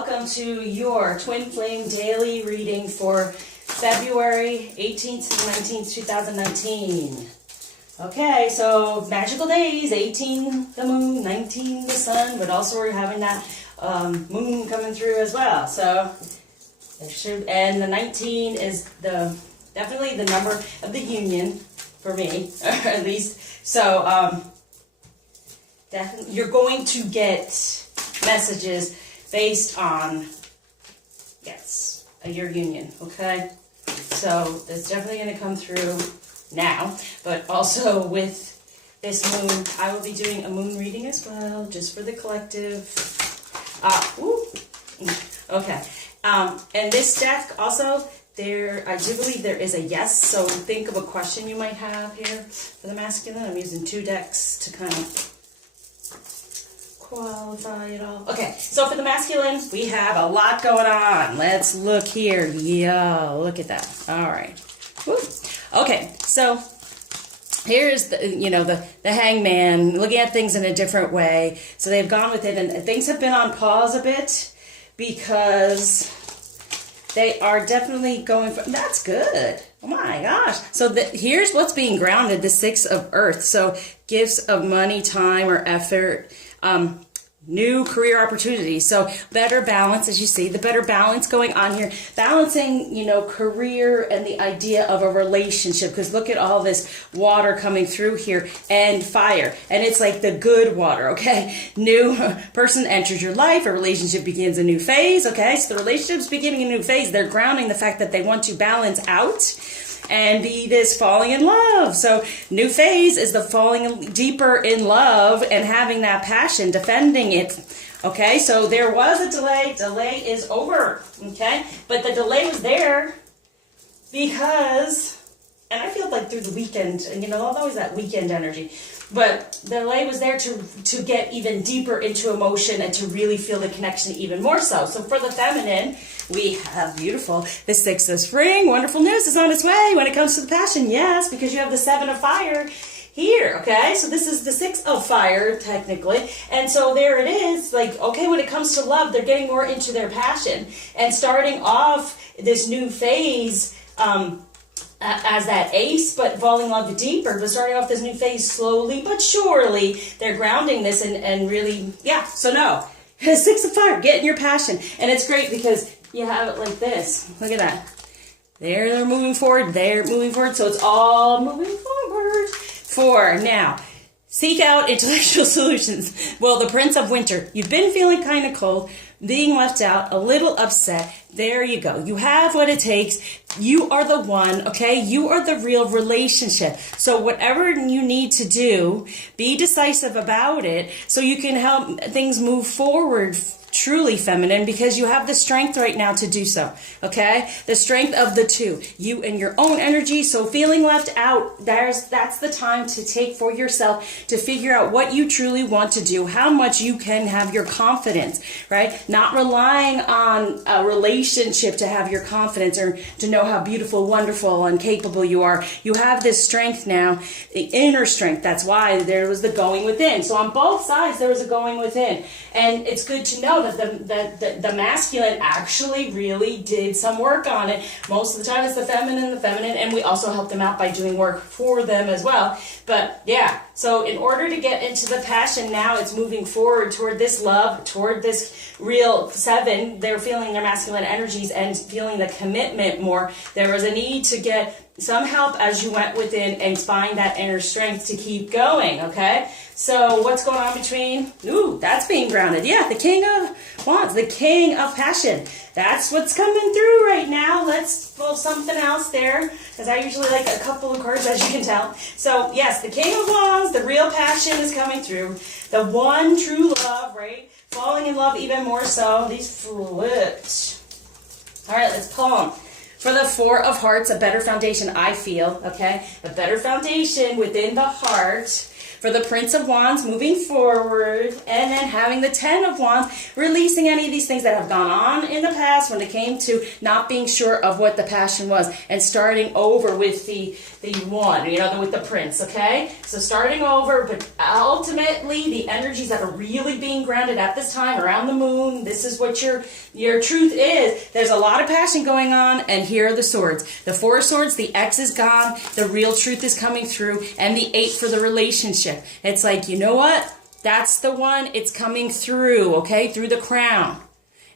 welcome to your Twin Flame Daily reading for February 18th to 19th, 2019. Okay, so magical days, 18 the moon, 19 the sun, but also we're having that moon coming through as well. So, and the 19 is definitely the number of the union for me, or at least. So, definitely you're going to get messages based on, yes, your union, okay? So it's definitely going to come through now, but also with this moon, I will be doing a moon reading as well, just for the collective. Okay. And this deck also, I do believe there is a yes, so think of a question you might have here for the masculine. I'm using two decks to kind of qualify it all. Okay, so for the masculine, we have a lot going on. Let's look here. Yeah, look at that. All right. Woo. Okay, so here's the hangman looking at things in a different way. So they've gone with it, and things have been on pause a bit because they are definitely going for. That's good. Oh my gosh. So here's what's being grounded, the Six of Earth. So gifts of money, time, or effort. New career opportunities. So better balance, as you see, the better balance going on here. Balancing, career and the idea of a relationship. Because look at all this water coming through here and fire. And it's like the good water, okay? New person enters your life. A relationship begins a new phase, okay? So the relationship's beginning a new phase. They're grounding the fact that they want to balance out and be this falling in love. So new phase is the falling deeper in love and having that passion, defending it. Okay, so there was a delay. Delay is over. Okay, but the delay was there because, and I feel like through the weekend, and always that weekend energy, but the delay was there to get even deeper into emotion and to really feel the connection even more so. So for the feminine, we have beautiful, the Six of Spring. Wonderful news is on its way when it comes to the passion. Yes, because you have the Seven of Fire here, okay? So this is the Six of Fire, technically. And so there it is. Like, okay, when it comes to love, they're getting more into their passion and starting off this new phase as that ace, but falling in love deeper, but starting off this new phase slowly but surely. They're grounding this and really, yeah, so no. Six of Fire, get in your passion. And it's great because you have it like this. Look at that. They're moving forward. They're moving forward. So it's all moving forward. For now, seek out intellectual solutions. Well, the Prince of Winter. You've been feeling kind of cold, being left out, a little upset. There you go. You have what it takes. You are the one, okay? You are the real relationship. So whatever you need to do, be decisive about it so you can help things move forward. Truly feminine, because you have the strength right now to do so, okay? The strength of the two, you and your own energy. So feeling left out, that's the time to take for yourself to figure out what you truly want to do, how much you can have your confidence, right? Not relying on a relationship to have your confidence or to know how beautiful, wonderful, and capable you are. You have this strength now, the inner strength. That's why there was the going within. So on both sides, there was a going within. And it's good to know that the masculine actually really did some work on it. Most of the time it's the feminine, and we also help them out by doing work for them as well. But yeah, so in order to get into the passion now, it's moving forward toward this love, toward this real seven. They're feeling their masculine energies and feeling the commitment more. There was a need to get some help as you went within and find that inner strength to keep going, okay? So what's going on between? Ooh, that's being grounded. Yeah, the King of Wands, the King of Passion. That's what's coming through right now. Let's pull something else there, because I usually like a couple of cards, as you can tell. So yes, the King of Wands, the real passion is coming through. The one true love, right? Falling in love even more so. These flipped. All right, let's pull them. For the Four of Hearts, a better foundation, I feel, okay? A better foundation within the heart For the Prince of Wands, moving forward, and then having the Ten of Wands, releasing any of these things that have gone on in the past when it came to not being sure of what the passion was, and starting over with the one, you know, with the Prince, okay? So starting over, but ultimately the energies that are really being grounded at this time around the moon, this is what your truth is. There's a lot of passion going on, and here are the swords. The Four of Swords, the X is gone, the real truth is coming through, and the 8 for the relationship. It's like, you know what? That's the one, it's coming through, okay? Through the crown.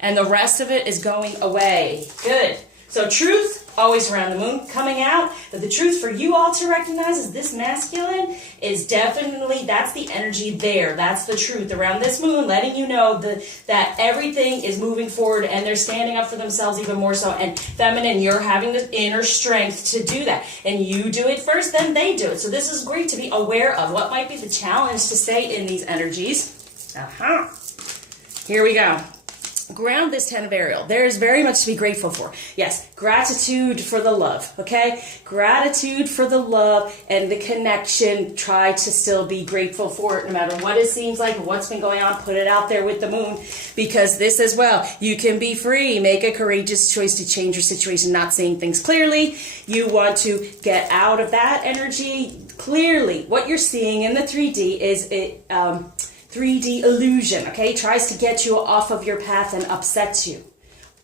And the rest of it is going away. Good. So truth, always around the moon, coming out. But the truth for you all to recognize is this masculine is definitely, that's the energy there. That's the truth around this moon, letting you know that everything is moving forward and they're standing up for themselves even more so. And feminine, you're having the inner strength to do that. And you do it first, then they do it. So this is great to be aware of. What might be the challenge to stay in these energies? Here we go. Ground this 10 of Ariel. There is very much to be grateful for. Yes, gratitude for the love, okay? Gratitude for the love and the connection. Try to still be grateful for it no matter what it seems like, what's been going on. Put it out there with the moon, because this as well, you can be free. Make a courageous choice to change your situation, not seeing things clearly. You want to get out of that energy clearly. What you're seeing in the 3D is 3D illusion, okay? Tries to get you off of your path and upsets you.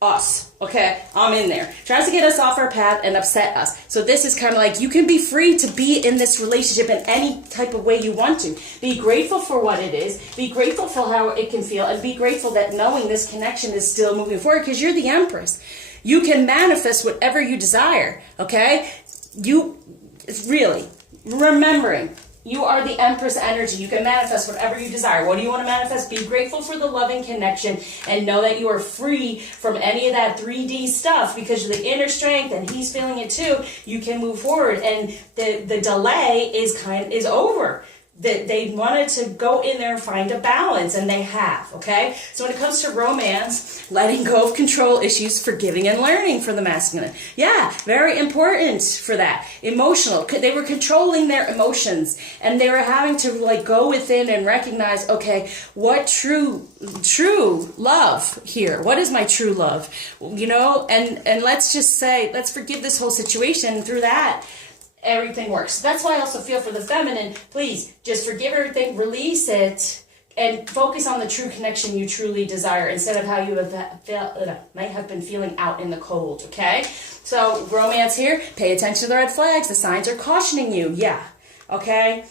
Us, okay? I'm in there. Tries to get us off our path and upset us. So this is kind of like, you can be free to be in this relationship in any type of way you want to. Be grateful for what it is. Be grateful for how it can feel. And be grateful that knowing this connection is still moving forward, because you're the Empress. You can manifest whatever you desire, okay? It's really remembering. You are the Empress energy. You can manifest whatever you desire. What do you want to manifest? Be grateful for the loving connection and know that you are free from any of that 3D stuff, because of the inner strength, and he's feeling it too. You can move forward, and the delay is over. That they wanted to go in there and find a balance, and they have, okay? So when it comes to romance, letting go of control issues, forgiving and learning for the masculine. Yeah, very important for that. Emotional. They were controlling their emotions, and they were having to like go within and recognize, okay, what true love here? What is my true love? You know, and let's just say, let's forgive this whole situation. Through that, everything works. That's why I also feel for the feminine, please just forgive everything, release it, and focus on the true connection you truly desire, instead of how you might have been feeling out in the cold, okay? So romance here, pay attention to the red flags. The signs are cautioning you, yeah, okay?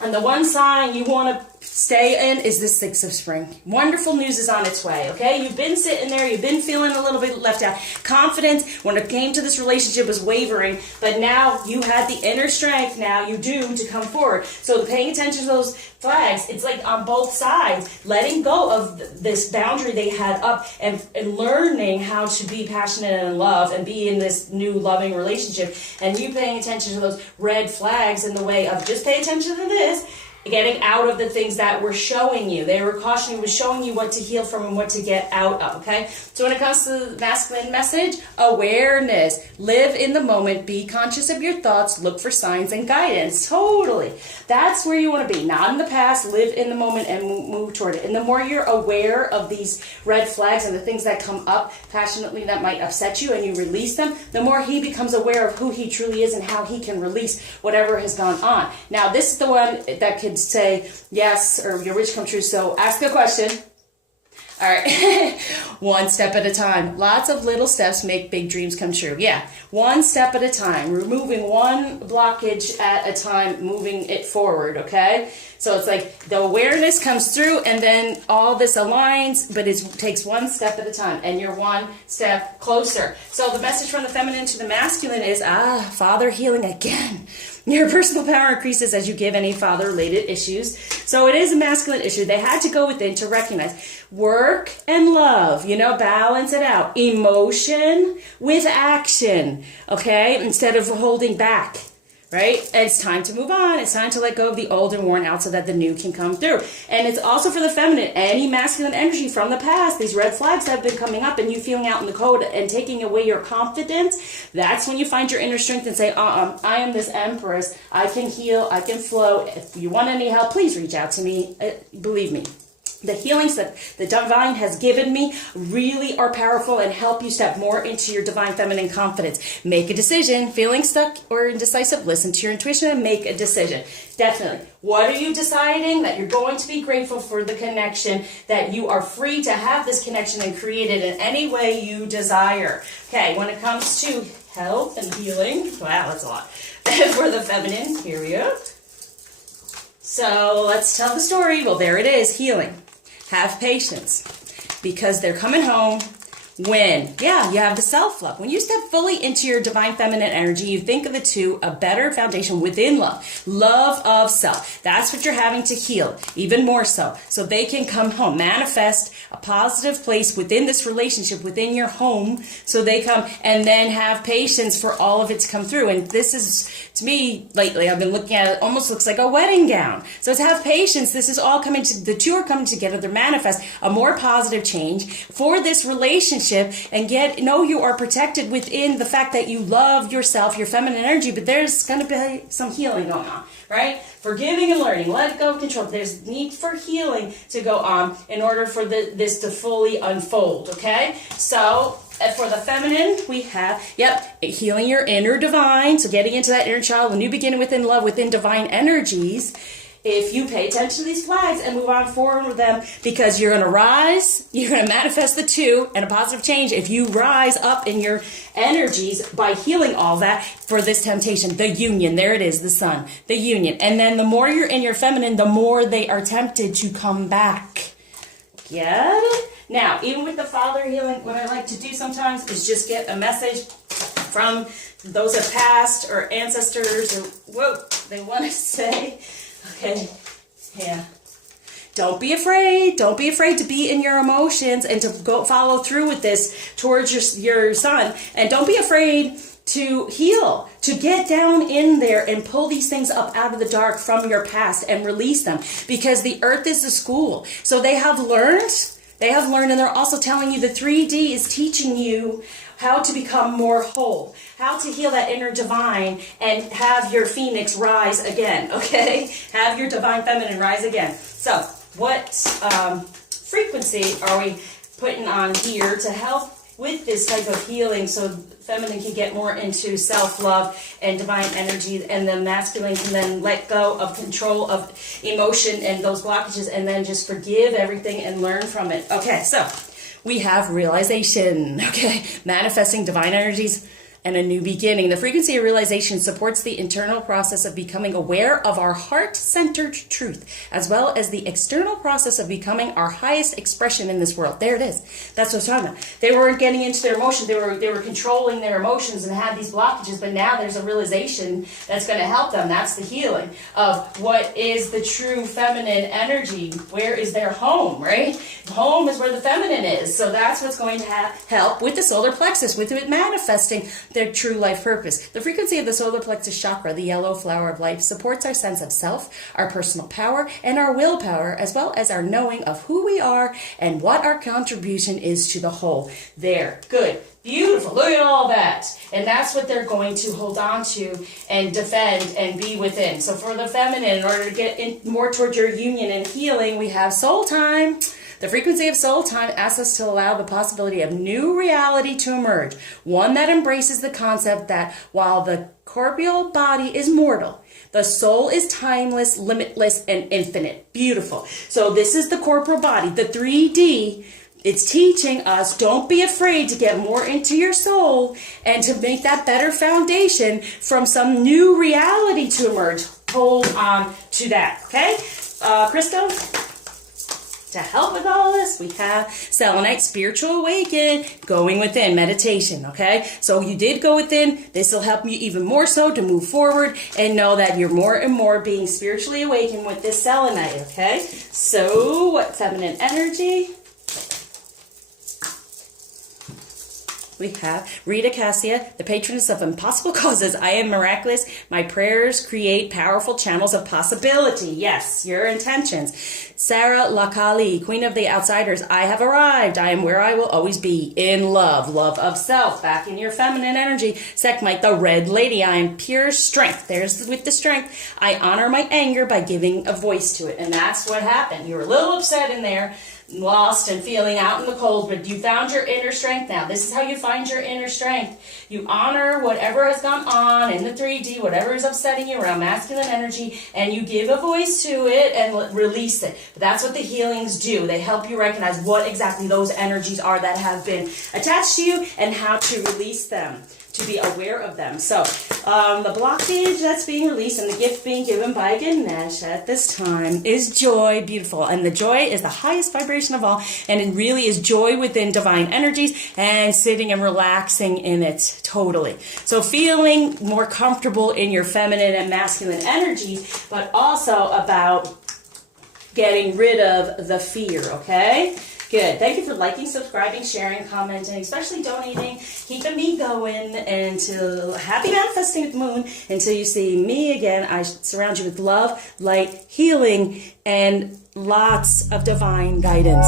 And the one sign you want to stay in is the 6 of Spring. Wonderful news is on its way, okay? You've been sitting there, you've been feeling a little bit left out. Confidence, when it came to this relationship, was wavering, but now you had the inner strength, now you do, to come forward. So paying attention to those flags, it's like on both sides, letting go of this boundary they had up, and learning how to be passionate and in love and be in this new loving relationship, and you paying attention to those red flags in the way of just pay attention to this, getting out of the things that were showing you. They were cautioning, was showing you what to heal from and what to get out of, okay? So when it comes to the masculine message, awareness. Live in the moment. Be conscious of your thoughts. Look for signs and guidance. Totally. That's where you want to be. Not in the past. Live in the moment and move toward it. And the more you're aware of these red flags and the things that come up passionately that might upset you, and you release them, the more he becomes aware of who he truly is and how he can release whatever has gone on. Now, this is the one that could say yes, or your wish come true. So ask a question. All right. One step at a time. Lots of little steps make big dreams come true. Yeah. One step at a time. Removing one blockage at a time, moving it forward, okay? So it's like the awareness comes through, and then all this aligns, but it takes one step at a time, and you're one step closer. So the message from the feminine to the masculine is, father healing again. Your personal power increases as you give any father-related issues. So it is a masculine issue. They had to go within to recognize work and love, balance it out. Emotion with action, okay? Instead of holding back, right? And it's time to move on. It's time to let go of the old and worn out so that the new can come through. And it's also for the feminine, any masculine energy from the past, these red flags that have been coming up and you feeling out in the code and taking away your confidence. That's when you find your inner strength and say, I am this empress. I can heal. I can flow. If you want any help, please reach out to me. Believe me. The healings that the divine has given me really are powerful and help you step more into your divine feminine confidence. Make a decision. Feeling stuck or indecisive, listen to your intuition and make a decision. Definitely. What are you deciding? That you're going to be grateful for the connection, that you are free to have this connection and create it in any way you desire. Okay, when it comes to health and healing, wow, that's a lot. For the feminine, period. So let's tell the story. Well, there it is, healing. Have patience, because they're coming home when, you have the self-love. When you step fully into your divine feminine energy, you think of the two, a better foundation within love. Love of self. That's what you're having to heal, even more so. So they can come home, manifest a positive place within this relationship, within your home, so they come, and then have patience for all of it to come through. And this is, to me, lately, I've been looking at it, almost looks like a wedding gown. So it's have patience. This is all coming to, the two are coming together to manifest a more positive change for this relationship, and know you are protected within the fact that you love yourself, your feminine energy, but there's going to be some healing going on, right? Forgiving and learning, let go of control. There's need for healing to go on in order for this to fully unfold, okay? So for the feminine, we have, healing your inner divine, so getting into that inner child, when you begin within love, within divine energies. If you pay attention to these flags and move on forward with them, because you're going to rise, you're going to manifest the two and a positive change. If you rise up in your energies by healing all that for this temptation, the union, there it is, the sun, the union. And then the more you're in your feminine, the more they are tempted to come back. Get it? Now, even with the father healing, what I like to do sometimes is just get a message from those that passed or ancestors or what they want to say. Okay, yeah. Don't be afraid. Don't be afraid to be in your emotions and to go follow through with this towards your son. And don't be afraid to heal, to get down in there and pull these things up out of the dark from your past and release them. Because the earth is a school. So they have learned, and they're also telling you the 3D is teaching you how to become more whole, how to heal that inner divine and have your phoenix rise again, okay? Have your divine feminine rise again. So what frequency are we putting on here to help with this type of healing so feminine can get more into self-love and divine energy, and the masculine can then let go of control of emotion and those blockages and then just forgive everything and learn from it. Okay, so we have realization, okay? Manifesting divine energies and a new beginning. The frequency of realization supports the internal process of becoming aware of our heart-centered truth, as well as the external process of becoming our highest expression in this world. There it is. That's what I'm talking about. They weren't getting into their emotion. They were controlling their emotions and had these blockages, but now there's a realization that's going to help them. That's the healing of what is the true feminine energy. Where is their home, right? Home is where the feminine is. So that's what's going to help with the solar plexus, with it manifesting their true life purpose. The frequency of the solar plexus chakra, the yellow flower of life, supports our sense of self, our personal power, and our willpower, as well as our knowing of who we are and what our contribution is to the whole. There. Good. Beautiful. Look at all that. And that's what they're going to hold on to and defend and be within. So for the feminine, in order to get in more towards your union and healing, we have soul time. The frequency of soul time asks us to allow the possibility of new reality to emerge, one that embraces the concept that while the corporeal body is mortal, the soul is timeless, limitless, and infinite. Beautiful. So this is the corporal body, the 3D. It's teaching us, don't be afraid to get more into your soul and to make that better foundation from some new reality to emerge. Hold on to that, okay? Crystal? To help with all this, we have selenite, spiritual awaken, going within, meditation, okay? So you did go within. This will help you even more so to move forward and know that you're more and more being spiritually awakened with this selenite, okay? So what feminine energy? we have Rita Cassia, the patroness of impossible causes. I am miraculous. My prayers create powerful channels of possibility. Yes, your intentions. Sarah Lakali, Queen of the Outsiders. I have arrived. I am where I will always be, in love. Love of self. Back in your feminine energy. Sekhmite, the Red Lady. I am pure strength. There's with the strength. I honor my anger by giving a voice to it. And that's what happened. You were a little upset in there, lost and feeling out in the cold, but you found your inner strength now. This is how you find your inner strength. You honor whatever has gone on in the 3D, whatever is upsetting you around masculine energy, and you give a voice to it and release it. But that's what the healings do. They help you recognize what exactly those energies are that have been attached to you and how to release them, to be aware of them. So the blockage that's being released and the gift being given by Ganesh at this time is joy. Beautiful. And the joy is the highest vibration of all, and it really is joy within divine energies and sitting and relaxing in it totally. So feeling more comfortable in your feminine and masculine energies, but also about getting rid of the fear, okay? Good. Thank you for liking, subscribing, sharing, commenting, especially donating, keeping me going until happy manifesting with the moon, until you see me again. I surround you with love, light, healing, and lots of divine guidance.